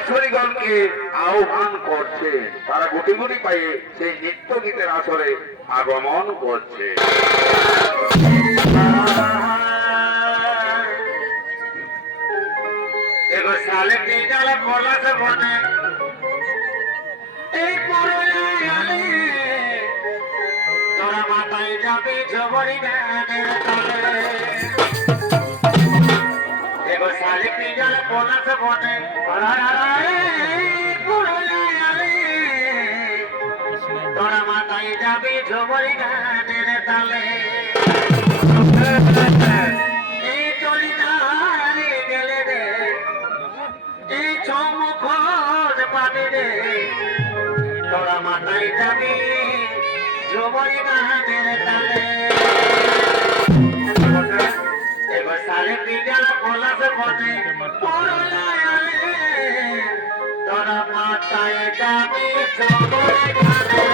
বাছুরিগণকে আহ্বান করছে। তারা গুটি গুটি পায়ে সেই নৃত্য গীতের আসরে আগমন করছে। সালে তিনজালে পলাশে বনে তোরা মাথায় যাবি জবরি গানের তলে। পলাশে বনে তোরা মাথায় যাবি জবরি গানের তালে। এই চলিদারে গেলে রে। এই চমুখর পাবি রে। তোরা মাথায় যাবি জবরি গানের তালে। পলাশে বনে। তোরা মাথায় যাবি গানের